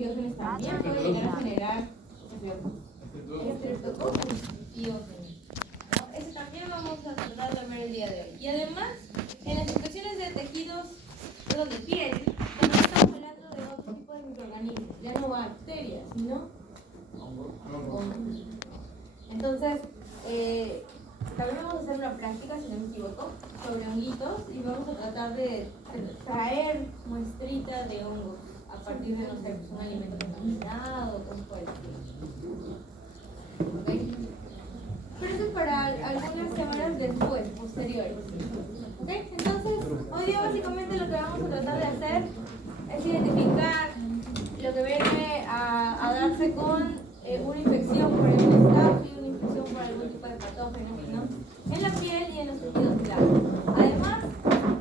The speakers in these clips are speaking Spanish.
anfibiógenes también puede llegar a generar estreptococcus y ógenes. ¿No? Eso también vamos a tratar de ver el día de hoy. Y además, en las infecciones de tejidos, perdón, de piel, también estamos hablando de otro tipo de microorganismos, ya no bacterias, sino hongos. Entonces, también vamos a hacer una práctica, si no me equivoco, sobre honguitos y vamos a tratar de traer muestritas de hongos a partir de, no sé, pues un alimento contaminado o cosas por el estilo. ¿Ok? Pero eso es para algunas semanas después, posteriores. ¿Ok? Entonces, hoy día básicamente lo que vamos a tratar de hacer es identificar lo que viene a darse con una infección por el estafi, una infección por algún tipo de patógeno, ¿no? En la piel y en los tejidos blandos. Además,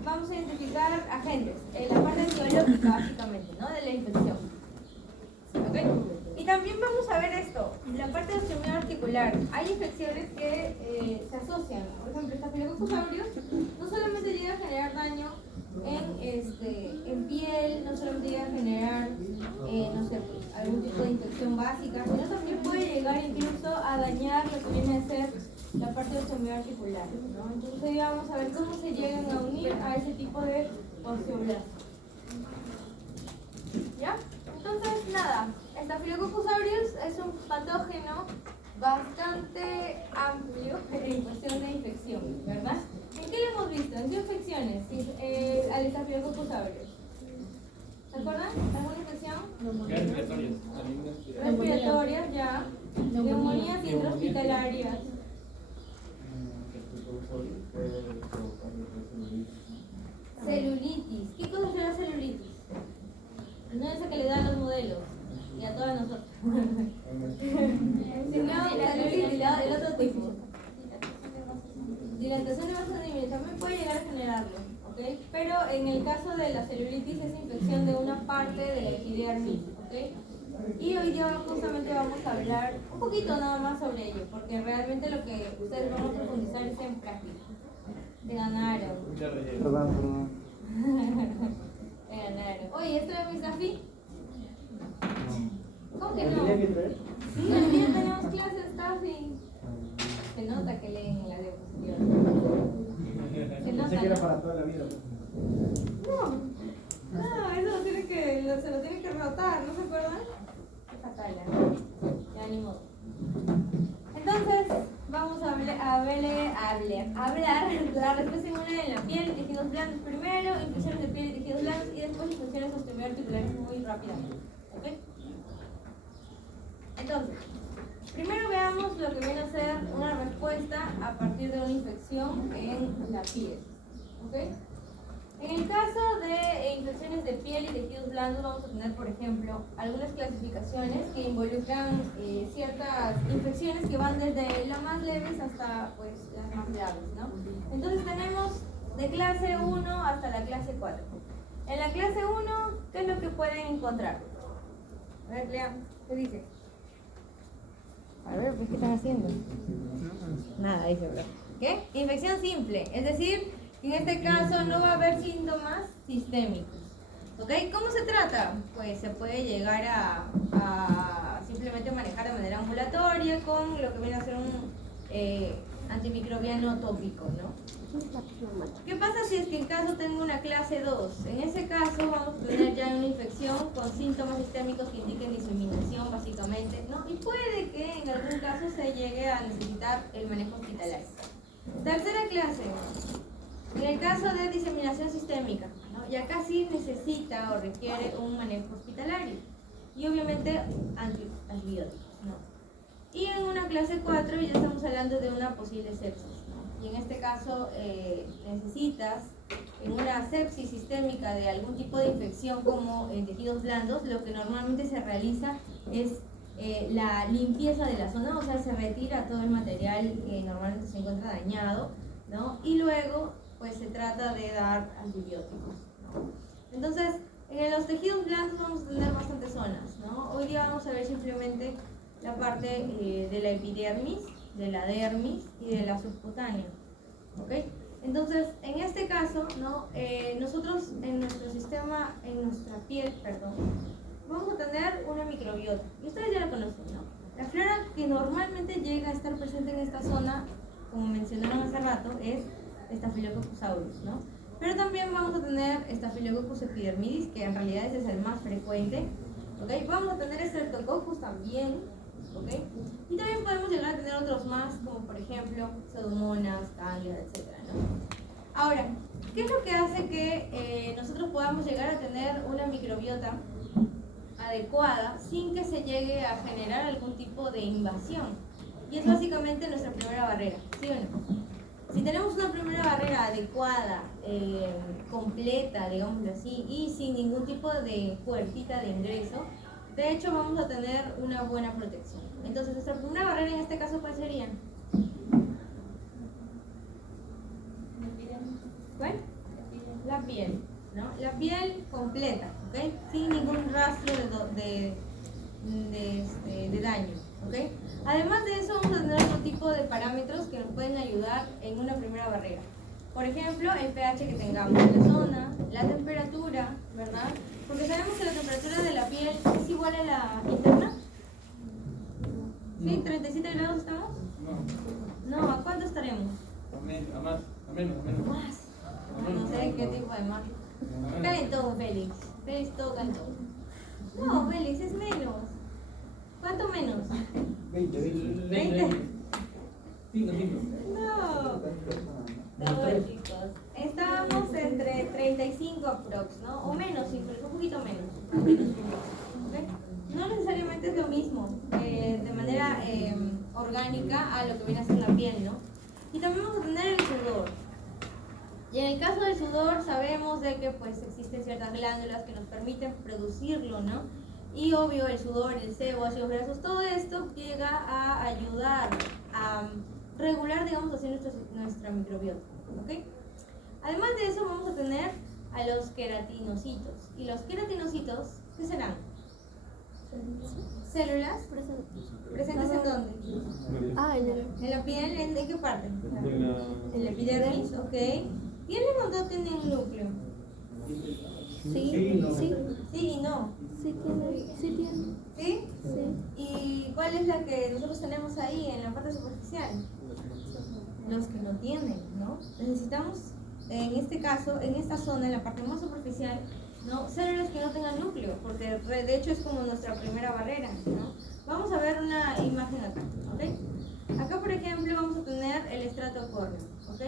vamos a identificar agentes, en la parte biológica básicamente, ¿no? De la infección. ¿Ok? Y también vamos a ver esto, la parte de osteomielite articular. Hay infecciones que se asocian, por ejemplo, Staphylococcus aureus no solamente llega a generar daño en piel, no solamente llega a generar, no sé, pues, algún tipo de infección básica, sino también puede llegar incluso a dañar lo que viene a ser la parte de osteomielite articular, ¿no? Entonces hoy vamos a ver cómo se llegan a unir a ese tipo de osteoblastos. ¿Ya? Entonces, nada, Staphylococcus aureus es un patógeno bastante amplio en cuestión de infección, ¿verdad? ¿En qué lo hemos visto? ¿En qué infecciones? Al Staphylococcus aureus. ¿Se acuerdan? ¿Alguna infección? Respiratorias, ya. Neumonías intrahospitalarias. Celulitis. ¿Qué cosa es la celulitis? No es esa que le dan a los modelos y a todas nosotros. Sino la celulitis, el otro tipo. Dilatación de vasos sanguíneos también puede llegar a generarlo, ¿ok? Pero en el caso de la celulitis es infección de una parte de la epidermis, ¿ok? Y hoy día justamente vamos a hablar un poquito nada más sobre ello, porque realmente lo que ustedes van a profundizar es en práctica. Te ganaron. Perdón. Te ganaron. Oye, ¿esto es mi Safi? ¿Cómo que no? ¿Tenía que traer? Sí, hoy día tenemos clases Safi. Se nota que leen en la diapositiva. Se nota, Pensé que era ¿no? para toda la vida. No, eso se lo tiene que rotar, ¿no se acuerdan? Es fatal, ya ni modo. Entonces, vamos a hablar la respuesta inmune en la piel y tejidos blandos primero, infecciones de piel y tejidos blandos y después infecciones osteomielite-articulares muy rápidamente. ¿Ok? Entonces, primero veamos lo que viene a ser una respuesta a partir de una infección en la piel. ¿Ok? En el caso de infecciones de piel y tejidos blandos vamos a tener, por ejemplo, algunas clasificaciones que involucran ciertas infecciones que van desde las más leves hasta pues, las más graves, ¿no? Entonces tenemos de clase 1 hasta la clase 4. En la clase 1, ¿qué es lo que pueden encontrar? A ver, Lea, ¿qué dice? A ver, pues, ¿qué están haciendo? Nada, dice, ¿verdad? ¿Qué? Infección simple, es decir, en este caso no va a haber síntomas sistémicos. ¿Ok? ¿Cómo se trata? Pues se puede llegar a simplemente manejar de manera ambulatoria con lo que viene a ser un antimicrobiano tópico, ¿no? ¿Qué pasa si es que en caso tengo una clase 2? En ese caso vamos a tener ya una infección con síntomas sistémicos que indiquen diseminación básicamente, ¿no? Y puede que en algún caso se llegue a necesitar el manejo hospitalario. Tercera clase. En el caso de diseminación sistémica, ¿no? Ya casi necesita o requiere un manejo hospitalario y obviamente antibióticos, ¿no? Y en una clase 4 ya estamos hablando de una posible sepsis, ¿no? Y en este caso necesitas en una sepsis sistémica de algún tipo de infección como en tejidos blandos, lo que normalmente se realiza es la limpieza de la zona, o sea, se retira todo el material que normalmente se encuentra dañado, ¿no? Y luego pues se trata de dar antibióticos, ¿no? Entonces, en los tejidos blandos vamos a tener bastantes zonas, ¿no? Hoy día vamos a ver simplemente la parte de la epidermis, de la dermis y de la subcutánea, ¿ok? Entonces, en este caso, ¿no? Nosotros en nuestro sistema, en nuestra piel, perdón, vamos a tener una microbiota. Y ustedes ya la conocen, ¿no? La flora que normalmente llega a estar presente en esta zona, como mencionaron hace rato, es Staphylococcus aureus, ¿no? Pero también vamos a tener Staphylococcus epidermidis, que en realidad ese es el más frecuente, ¿ok? Vamos a tener Streptococcus también, ¿ok? Y también podemos llegar a tener otros más, como por ejemplo Pseudomonas, Candida, etc., ¿no? Ahora, ¿qué es lo que hace que nosotros podamos llegar a tener una microbiota adecuada sin que se llegue a generar algún tipo de invasión? Y es básicamente nuestra primera barrera, ¿sí o no? Si tenemos una primera barrera adecuada, completa, digámoslo así, y sin ningún tipo de puertita de ingreso, de hecho vamos a tener una buena protección. Entonces nuestra primera barrera en este caso, ¿cuál sería? ¿Cuál? La piel, ¿no? La piel completa, ¿ok? Sin ningún rastro de daño, ¿ok? Además de eso, vamos a tener otro tipo de parámetros que nos pueden ayudar en una primera barrera. Por ejemplo, el pH que tengamos en la zona, la temperatura, ¿verdad? Porque sabemos que la temperatura de la piel es igual a la interna. ¿Sí? ¿37 grados estamos? No. ¿A cuánto estaremos? A menos. Más. No sé qué tipo de más. Calentón, Félix. Félix todo calentón. No, Félix, es menos. ¿Cuánto menos? 20. 5. No. No, chicos. Estábamos entre 35 aprox, ¿no? O menos, incluso un poquito menos. ¿Okay? No necesariamente es lo mismo de manera orgánica a lo que viene a ser la piel, ¿no? Y también vamos a tener el sudor. Y en el caso del sudor sabemos de que pues existen ciertas glándulas que nos permiten producirlo, ¿no? Y obvio el sudor, el sebo, ácidos grasos, todo esto llega a ayudar a regular, digamos así, nuestra microbiota, ¿ok? Además de eso vamos a tener a los queratinocitos. ¿Y los queratinocitos qué serán? ¿Células? ¿Presentes en dónde? ¿En la piel? ¿En qué parte? En la epidermis, ok. ¿Tienen o no tienen un núcleo? Sí y no. Sí tiene. ¿Sí? ¿Y cuál es la que nosotros tenemos ahí en la parte superficial? Los que no tienen, ¿no? Necesitamos, en este caso, en esta zona, en la parte más superficial, ¿no? Células que no tengan núcleo, porque de hecho es como nuestra primera barrera, ¿no? Vamos a ver una imagen acá, ¿ok? Acá, por ejemplo, vamos a tener el estrato córneo, ¿ok?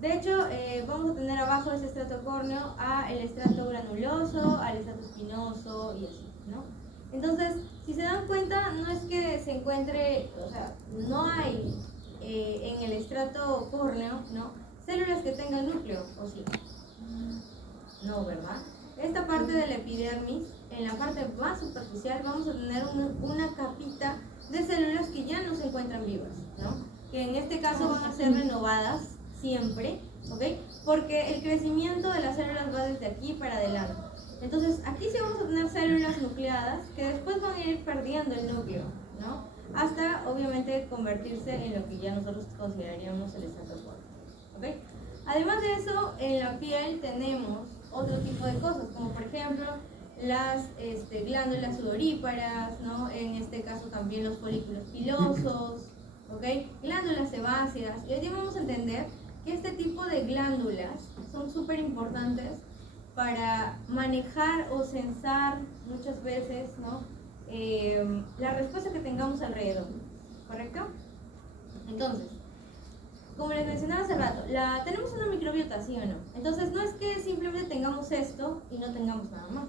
De hecho, vamos a tener abajo de ese estrato córneo el estrato granuloso, al estrato espinoso y así, ¿no? Entonces, si se dan cuenta, no es que se encuentre, o sea, no hay en el estrato córneo, ¿no? Células que tengan núcleo, ¿o sí? No, ¿verdad? Esta parte de la epidermis, en la parte más superficial, vamos a tener una capita de células que ya no se encuentran vivas, ¿no? Que en este caso van a ser renovadas siempre, ¿ok? Porque el crecimiento de las células va desde aquí para adelante. Entonces, aquí sí vamos a tener células nucleadas que después van a ir perdiendo el núcleo, ¿no? Hasta, obviamente, convertirse en lo que ya nosotros consideraríamos el estrato córneo, ¿ok? Además de eso, en la piel tenemos otro tipo de cosas, como por ejemplo las glándulas sudoríparas, ¿no? En este caso también los folículos pilosos, ¿ok? Glándulas sebáceas. Y hoy vamos a entender que este tipo de glándulas son súper importantes para manejar o censar muchas veces, ¿no? La respuesta que tengamos alrededor, ¿correcto? Entonces, como les mencionaba hace rato, tenemos una microbiota, ¿sí o no? Entonces no es que simplemente tengamos esto y no tengamos nada más.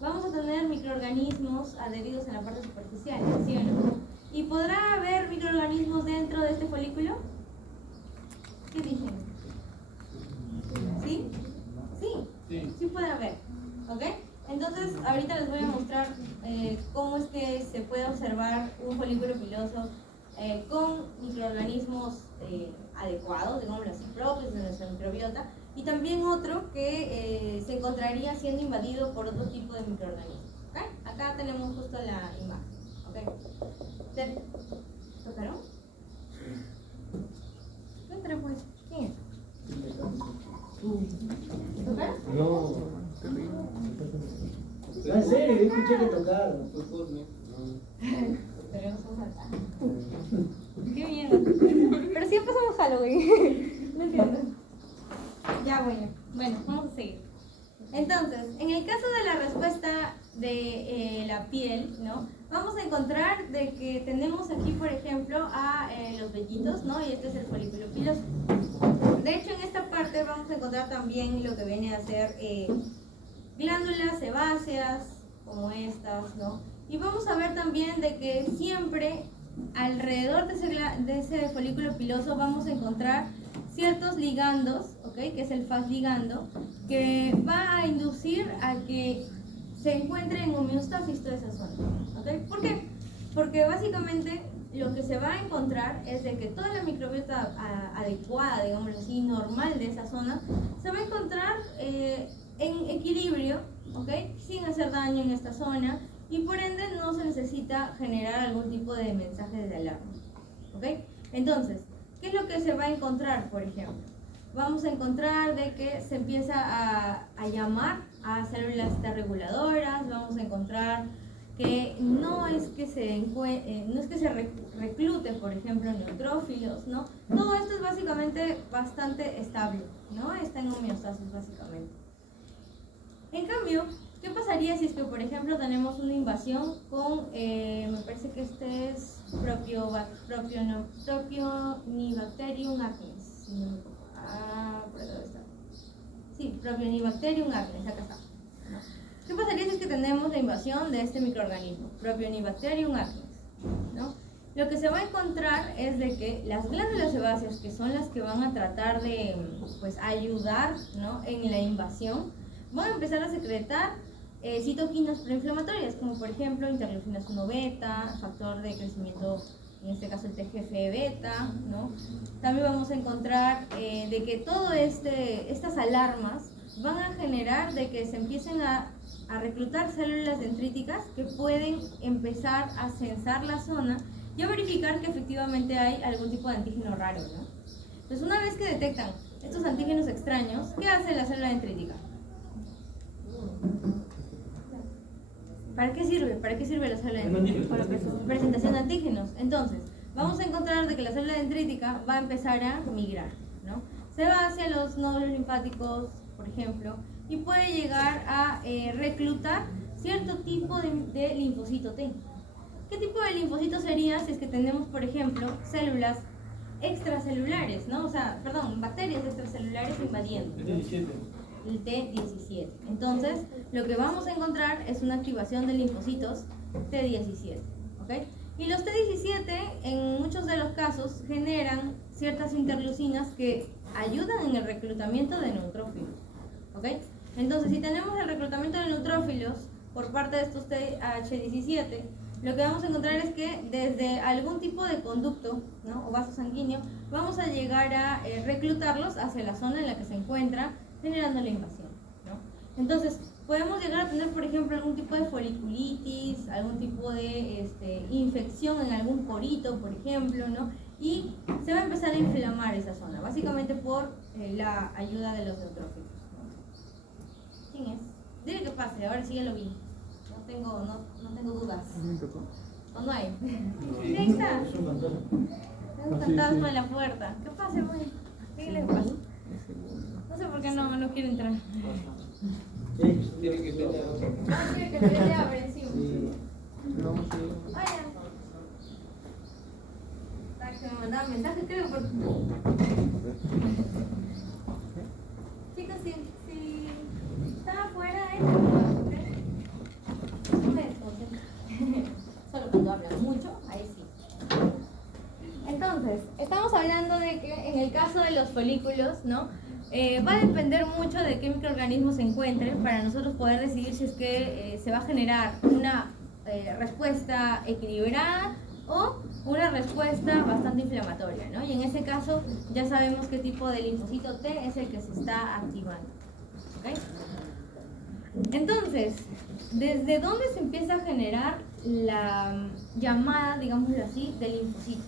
Vamos a tener microorganismos adheridos en la parte superficial, ¿sí o no? ¿Y podrá haber microorganismos dentro de este folículo? ¿Qué dicen? ¿Sí? Sí puede haber, ¿ok? Entonces ahorita les voy a mostrar cómo es que se puede observar un folículo piloso con microorganismos adecuados, digámoslo así, propios de nuestra microbiota, y también otro que se encontraría siendo invadido por otro tipo de microorganismos, ¿ok? Acá tenemos justo la imagen, ¿ok? ¿Tocaron? Entra pues, ¿quién es? ¿Tocaron? No. ¿En serio? escuché que tocaron. Pero no somos acá. Qué miedo. Pero siempre pasamos Halloween. No entiendo. Ya, bueno, vamos a seguir. Entonces, en el caso de la respuesta de la piel, ¿no? Vamos a encontrar de que tenemos aquí, por ejemplo, a los vellitos, ¿no? Y este es el folículo piloso. De hecho, en esta parte vamos a encontrar también lo que viene a ser glándulas sebáceas, como estas, ¿no? Y vamos a ver también de que siempre alrededor de ese folículo piloso vamos a encontrar ciertos ligandos, ¿ok? Que es el Fas ligando, que va a inducir a que se encuentre en homeostasis toda esa zona, ¿ok? ¿Por qué? Porque básicamente lo que se va a encontrar es de que toda la microbiota adecuada, digamos así, normal de esa zona, se va a encontrar en equilibrio, ¿ok? Sin hacer daño en esta zona, y por ende no se necesita generar algún tipo de mensaje de alarma, ¿ok? Entonces, ¿qué es lo que se va a encontrar, por ejemplo? Vamos a encontrar de que se empieza a llamar a células T reguladoras, vamos a encontrar que no es que se reclute, por ejemplo, neutrófilos, ¿no? Todo esto es básicamente bastante estable, ¿no? Está en homeostasis básicamente. En cambio, ¿qué pasaría si es que, por ejemplo, tenemos una invasión con, me parece que este es Propionibacterium acnes, si no me equivoco. Por acá está. Sí, Propionibacterium acnes, acá está. ¿No? ¿Qué pasaría si es que tenemos la invasión de este microorganismo, Propionibacterium acnes? ¿No? Lo que se va a encontrar es de que las glándulas sebáceas, que son las que van a tratar de pues, ayudar, ¿no? En la invasión, van a empezar a secretar citoquinas proinflamatorias, como por ejemplo interleucinas 1 beta, factor de crecimiento, en este caso el TGF beta, ¿no? También vamos a encontrar de que todas estas alarmas van a generar de que se empiecen a reclutar células dendríticas que pueden empezar a censar la zona y a verificar que efectivamente hay algún tipo de antígeno raro, ¿no? Entonces, una vez que detectan estos antígenos extraños, ¿qué hace la célula dendrítica? ¿Para qué sirve? ¿Para qué sirve la célula dendrítica? Para la presentación de antígenos. Entonces, vamos a encontrar de que la célula dendrítica va a empezar a migrar, ¿no? Se va hacia los nódulos linfáticos, por ejemplo, y puede llegar a reclutar cierto tipo de linfocito T. ¿Qué tipo de linfocito sería si es que tenemos, por ejemplo, células extracelulares, ¿no? O sea, perdón, bacterias extracelulares invadiendo, ¿no? El T17. Entonces, lo que vamos a encontrar es una activación de linfocitos T17, ¿ok? Y los T17, en muchos de los casos, generan ciertas interleucinas que ayudan en el reclutamiento de neutrófilos, ¿ok? Entonces, si tenemos el reclutamiento de neutrófilos por parte de estos TH17, lo que vamos a encontrar es que desde algún tipo de conducto, ¿no? O vaso sanguíneo, vamos a llegar a reclutarlos hacia la zona en la que se encuentra, generando la invasión, ¿no? Entonces, podemos llegar a tener, por ejemplo, algún tipo de foliculitis, algún tipo de infección en algún porito, por ejemplo, ¿no? Y se va a empezar a inflamar esa zona, básicamente por la ayuda de los neutrófilos, ¿no? ¿Quién es? Dile que pase, ahora sí ya lo vi. No tengo dudas. ¿O no hay? Sí, ahí está. Es un fantasma en la puerta. ¿Qué pasa, güey? ¿Qué le pasa? No sé por qué no quiere entrar. Tiene que estar. No quiere que le abra encima. Vaya. Que me mandaba mensaje, creo. Chicos, si estaba afuera, solo cuando hablan mucho, ahí sí. Entonces, estamos hablando de que en el caso de los folículos, ¿no? Va a depender mucho de qué microorganismo se encuentre para nosotros poder decidir si es que se va a generar una respuesta equilibrada o una respuesta bastante inflamatoria, ¿no? Y en ese caso ya sabemos qué tipo de linfocito T es el que se está activando, ¿ok? Entonces, ¿desde dónde se empieza a generar la llamada, digámoslo así, de linfocitos,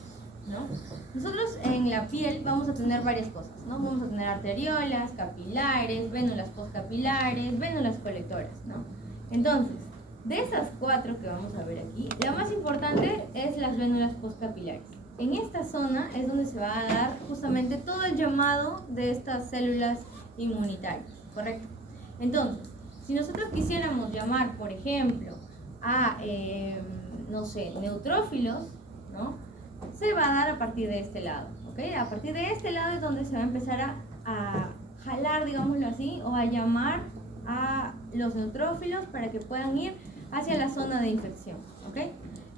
¿no? Nosotros en la piel vamos a tener varias cosas, ¿no? Vamos a tener arteriolas, capilares, vénulas postcapilares, vénulas colectoras, ¿no? Entonces, De esas 4 que vamos a ver aquí, la más importante es las vénulas postcapilares. En esta zona es donde se va a dar justamente todo el llamado de estas células inmunitarias, ¿correcto? Entonces, si nosotros quisiéramos llamar, por ejemplo, a, no sé, neutrófilos, ¿no? Se va a dar a partir de este lado, ¿ok? A partir de este lado es donde se va a empezar a jalar, digámoslo así, o a llamar a los neutrófilos para que puedan ir hacia la zona de infección, ¿ok?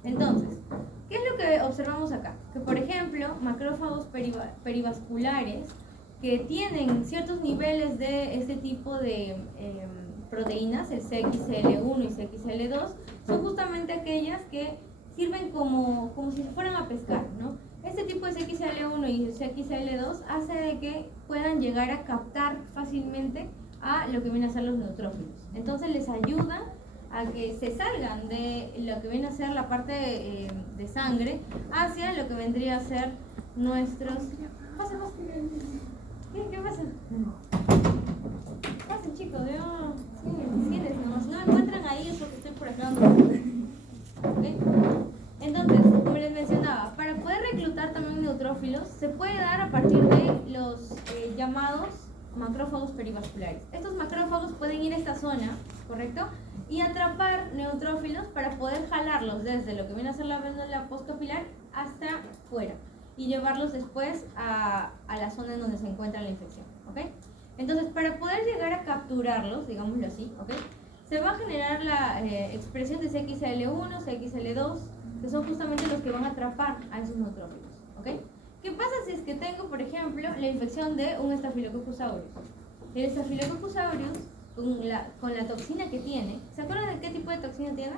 Entonces, ¿qué es lo que observamos acá? Que por ejemplo, macrófagos perivasculares que tienen ciertos niveles de este tipo de proteínas, el CXL1 y CXL2, son justamente aquellas que sirven como si fueran a pescar, ¿no? Este tipo de CXL1 y CXL2 hace de que puedan llegar a captar fácilmente a lo que vienen a ser los neutrófilos. Entonces les ayuda a que se salgan de lo que viene a ser la parte de sangre hacia lo que vendría a ser nuestros... Pasa. ¿Qué pasa? Pasen chicos, veo... Siéntense nomás. Si no me encuentran ahí es porque estoy por acá. ¿Okay? Entonces, como les mencionaba, para poder reclutar también neutrófilos se puede dar a partir de los llamados macrófagos perivasculares. Estos macrófagos pueden ir a esta zona, ¿correcto? Y atrapar neutrófilos para poder jalarlos desde lo que viene a ser la vénula postcapilar hasta fuera y llevarlos después a la zona en donde se encuentra la infección, ¿ok? Entonces, para poder llegar a capturarlos, digámoslo así, ¿ok? Se va a generar la expresión de CXL1, CXL2, que son justamente los que van a atrapar a esos neutrófilos, ¿ok? ¿Qué pasa si es que tengo, por ejemplo, la infección de un Staphylococcus aureus? El Staphylococcus aureus, con la toxina que tiene, ¿se acuerdan de qué tipo de toxina tiene?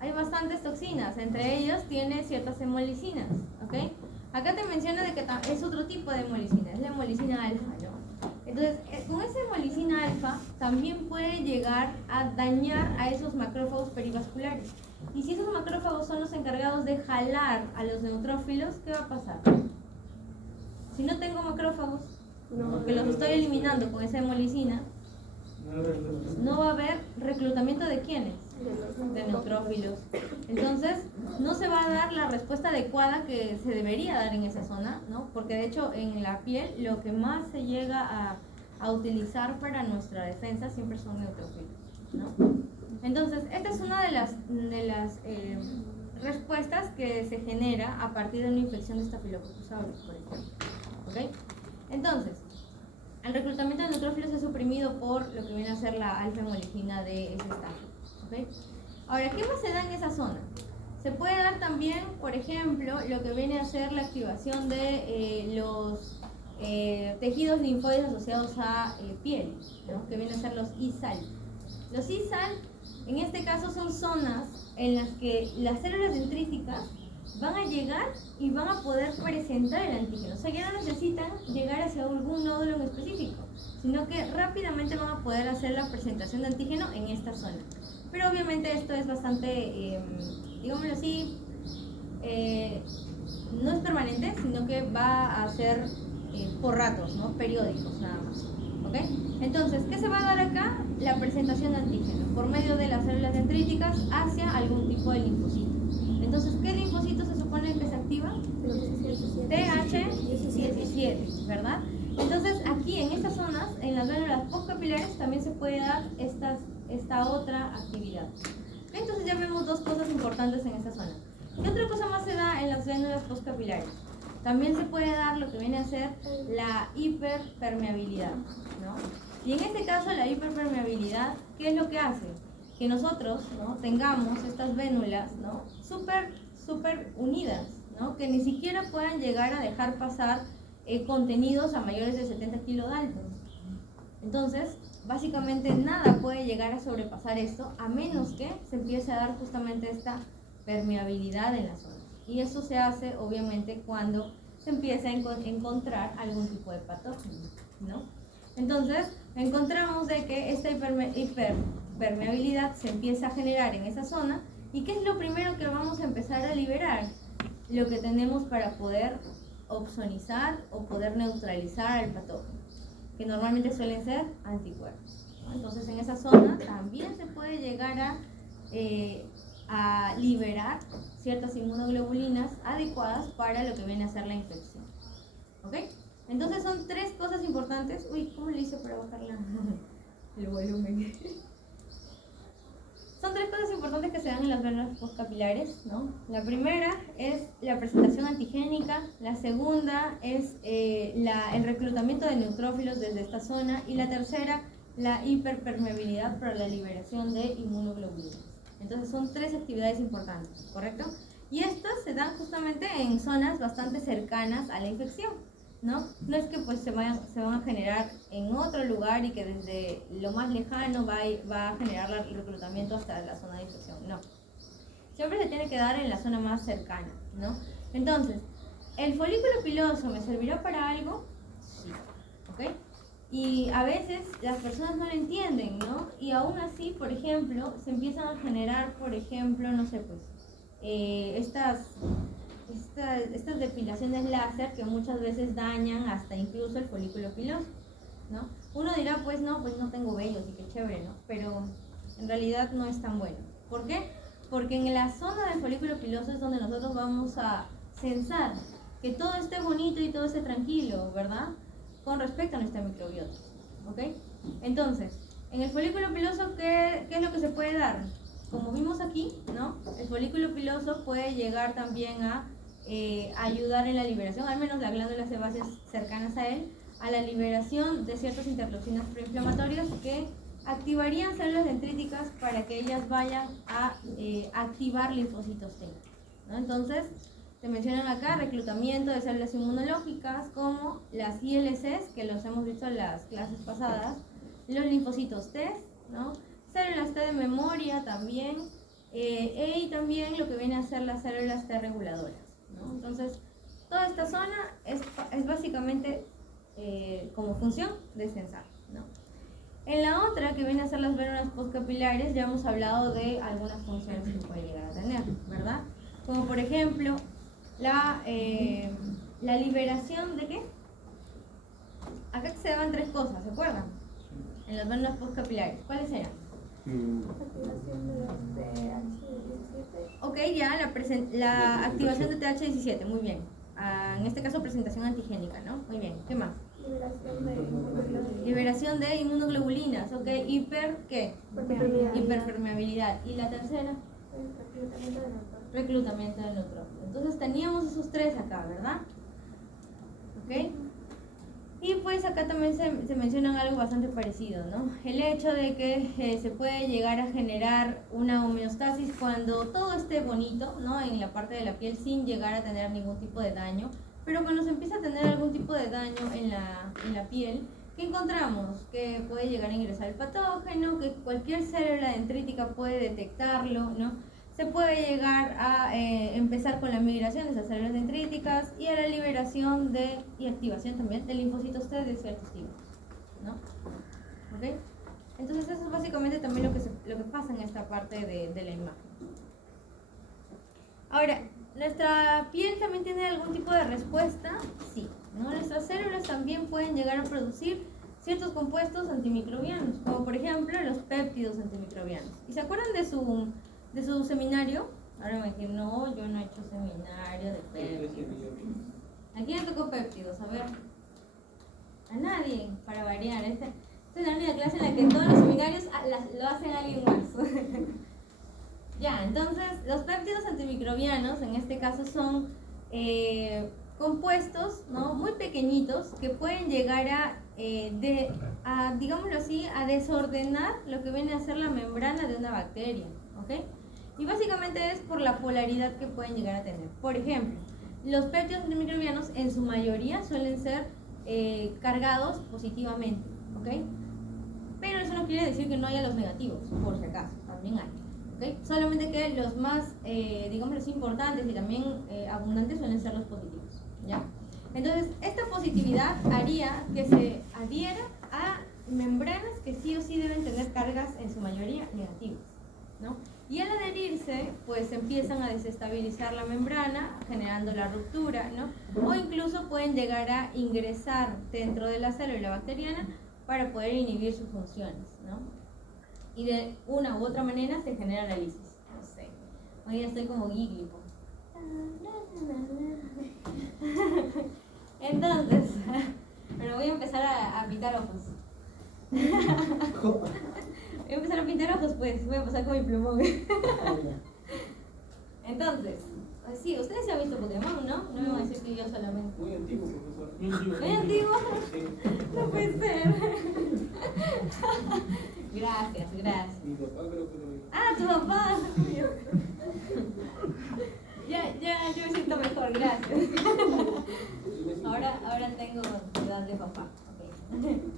Hay bastantes toxinas, entre ellos tiene ciertas hemolicinas, ¿ok? Acá te menciona de que es otro tipo de hemolicina, es la hemolicina alfa, ¿no? Entonces, con esa hemolicina alfa también puede llegar a dañar a esos macrófagos perivasculares. Y si esos macrófagos son los encargados de jalar a los neutrófilos, ¿qué va a pasar? Si no tengo macrófagos, porque los estoy eliminando con esa hemolicina, no va a haber reclutamiento de quiénes, de neutrófilos. Entonces no se va a dar la respuesta adecuada que se debería dar en esa zona, ¿no? Porque de hecho en la piel lo que más se llega a utilizar para nuestra defensa siempre son neutrófilos, ¿no? Entonces esta es una de las respuestas que se genera a partir de una infección de Staphylococcus aureus, por ejemplo, ¿ok? Entonces, el reclutamiento de neutrófilos es suprimido por lo que viene a ser la alfa-hemolicina de ese estadio, ¿ok? Ahora, ¿qué más se da en esa zona? Se puede dar también, por ejemplo, lo que viene a ser la activación de los tejidos linfoides asociados a piel, ¿no? Que vienen a ser los ISAL. Los ISAL, en este caso, son zonas en las que las células dendríticas van a llegar y van a poder presentar el antígeno. O sea, ya no necesitan llegar hacia algún nódulo en específico, sino que rápidamente van a poder hacer la presentación de antígeno en esta zona. Pero obviamente esto es bastante, digámoslo así, no es permanente, sino que va a ser por ratos, ¿no? Periódicos nada más. ¿Ok? Entonces, ¿qué se va a dar acá? La presentación de antígeno por medio de las células dendríticas hacia algún tipo de linfocito. Entonces, ¿qué linfocito se supone que se activa? TH17, ¿verdad? Entonces, aquí en estas zonas, en las vénulas postcapilares, también se puede dar esta otra actividad. Entonces, ya vemos dos cosas importantes en esta zona. ¿Qué otra cosa más se da en las vénulas postcapilares? También se puede dar lo que viene a ser la hiperpermeabilidad, ¿no? Y en este caso, la hiperpermeabilidad, ¿qué es lo que hace? Que nosotros, ¿no?, tengamos estas vénulas, ¿no?, súper unidas, ¿no?, que ni siquiera puedan llegar a dejar pasar contenidos a mayores de 70 kilodaltons. Entonces, básicamente nada puede llegar a sobrepasar esto a menos que se empiece a dar justamente esta permeabilidad en la zona. Y eso se hace obviamente cuando se empieza a encontrar algún tipo de patógeno, ¿no? Entonces, encontramos de que esta hiperpermeabilidad se empieza a generar en esa zona. ¿Y qué es lo primero que vamos a empezar a liberar? Lo que tenemos para poder opsonizar o poder neutralizar al patógeno, que normalmente suelen ser anticuerpos. ¿no? Entonces en esa zona también se puede llegar a liberar ciertas inmunoglobulinas adecuadas para lo que viene a ser la infección. ¿Ok? Entonces son tres cosas importantes. Uy, ¿cómo le hice para bajar el volumen? Son tres cosas importantes que se dan en las glándulas postcapilares, ¿no? La primera es la presentación antigénica, la segunda es el reclutamiento de neutrófilos desde esta zona y la tercera, la hiperpermeabilidad para la liberación de inmunoglobulinas. Entonces son tres actividades importantes, ¿correcto? Y estas se dan justamente en zonas bastante cercanas a la infección, ¿no? No es que pues se van a generar en otro lugar y que desde lo más lejano va a generar el reclutamiento hasta la zona de infección, no. Siempre se tiene que dar en la zona más cercana, ¿no? Entonces, ¿el folículo piloso me servirá para algo? Sí, ¿ok? Y a veces las personas no lo entienden, ¿no? Y aún así, por ejemplo, se empiezan a generar, por ejemplo, no sé, pues, estas depilaciones láser que muchas veces dañan hasta incluso el folículo piloso, ¿no? Uno dirá, pues no tengo vellos y qué chévere, ¿no? Pero en realidad no es tan bueno. ¿Por qué? Porque en la zona del folículo piloso es donde nosotros vamos a censar que todo esté bonito y todo esté tranquilo, ¿verdad? Con respecto a nuestra microbiota, ¿ok? Entonces, en el folículo piloso, ¿qué es lo que se puede dar? Como vimos aquí, ¿no? El folículo piloso puede llegar también a ayudar en la liberación, al menos las glándulas sebáceas cercanas a él, a la liberación de ciertas interleucinas proinflamatorias que activarían células dendríticas para que ellas vayan a activar linfocitos T, ¿no? Entonces, se mencionan acá reclutamiento de células inmunológicas como las ILCs, que los hemos visto en las clases pasadas, los linfocitos T, ¿no? Células T de memoria también, y también lo que viene a ser las células T reguladoras, ¿no? Entonces, toda esta zona es básicamente como función de censar, ¿no? En la otra, que viene a ser las glándulas postcapilares, ya hemos hablado de algunas funciones que puede llegar a tener, ¿verdad? Como por ejemplo, la liberación de ¿qué? Acá se daban tres cosas, ¿se acuerdan? En las glándulas postcapilares. ¿Cuáles eran? Activación de TH17. Ok, ya, la activación de TH17, muy bien. En este caso, presentación antigénica, ¿no? Muy bien, ¿qué más? Liberación de inmunoglobulinas. Liberación de inmunoglobulinas, ok. ¿Qué? Permeabilidad. Hiperpermeabilidad. ¿Y la tercera? Reclutamiento de neutrófilos. Reclutamiento de neutrófilos. Entonces teníamos esos tres acá, ¿verdad? ¿Ok? Y pues acá también se menciona algo bastante parecido, ¿no? El hecho de que se puede llegar a generar una homeostasis cuando todo esté bonito, ¿no? En la parte de la piel sin llegar a tener ningún tipo de daño. Pero cuando se empieza a tener algún tipo de daño en la piel, ¿qué encontramos? Que puede llegar a ingresar el patógeno, que cualquier célula dendrítica puede detectarlo, ¿no? Se puede llegar a empezar con la migración de esas células dendríticas y a la liberación y activación también de linfocitos T de ciertos tipos, ¿no? ¿Ok? Entonces eso es básicamente también lo que pasa en esta parte de la imagen. Ahora, ¿nuestra piel también tiene algún tipo de respuesta? Sí, ¿no? Nuestras células también pueden llegar a producir ciertos compuestos antimicrobianos, como por ejemplo los péptidos antimicrobianos. ¿Y se acuerdan de su seminario? Ahora me dicen, no, yo no he hecho seminario de péptidos. ¿A quién le tocó péptidos? A ver. A nadie, para variar. Esta es la única clase en la que todos los seminarios lo hacen alguien más. Ya, entonces, los péptidos antimicrobianos, en este caso, son compuestos, ¿no? Muy pequeñitos que pueden llegar a, digámoslo así, a desordenar lo que viene a ser la membrana de una bacteria, ¿ok? Y básicamente es por la polaridad que pueden llegar a tener. Por ejemplo, los péptidos antimicrobianos en su mayoría suelen ser cargados positivamente, ¿ok? Pero eso no quiere decir que no haya los negativos, por si acaso, también hay. ¿Okay? Solamente que los más, digamos, los importantes y también abundantes suelen ser los positivos, ¿ya? Entonces, esta positividad haría que se adhiera a membranas que sí o sí deben tener cargas en su mayoría negativas, ¿no? Y al adherirse, pues empiezan a desestabilizar la membrana, generando la ruptura, ¿no? O incluso pueden llegar a ingresar dentro de la célula bacteriana para poder inhibir sus funciones, ¿no? Y de una u otra manera se genera la lisis. No sé. Hoy día estoy como Ghibli, pues. Entonces, bueno, voy a empezar a pintar ojos. Voy a empezar a pintar ojos, pues. Voy a pasar con mi plumón. Entonces, pues sí, ustedes se han visto Pokémon, ¿no? No me van a decir que yo solamente. Muy antiguo, profesor. Muy antiguo. ¿Muy antiguo? Sí. No puede ser. Gracias. Mi papá creo que lo vio. Ah, tu papá. Ya, yo me siento mejor, gracias. Ahora tengo edad de papá. Okay.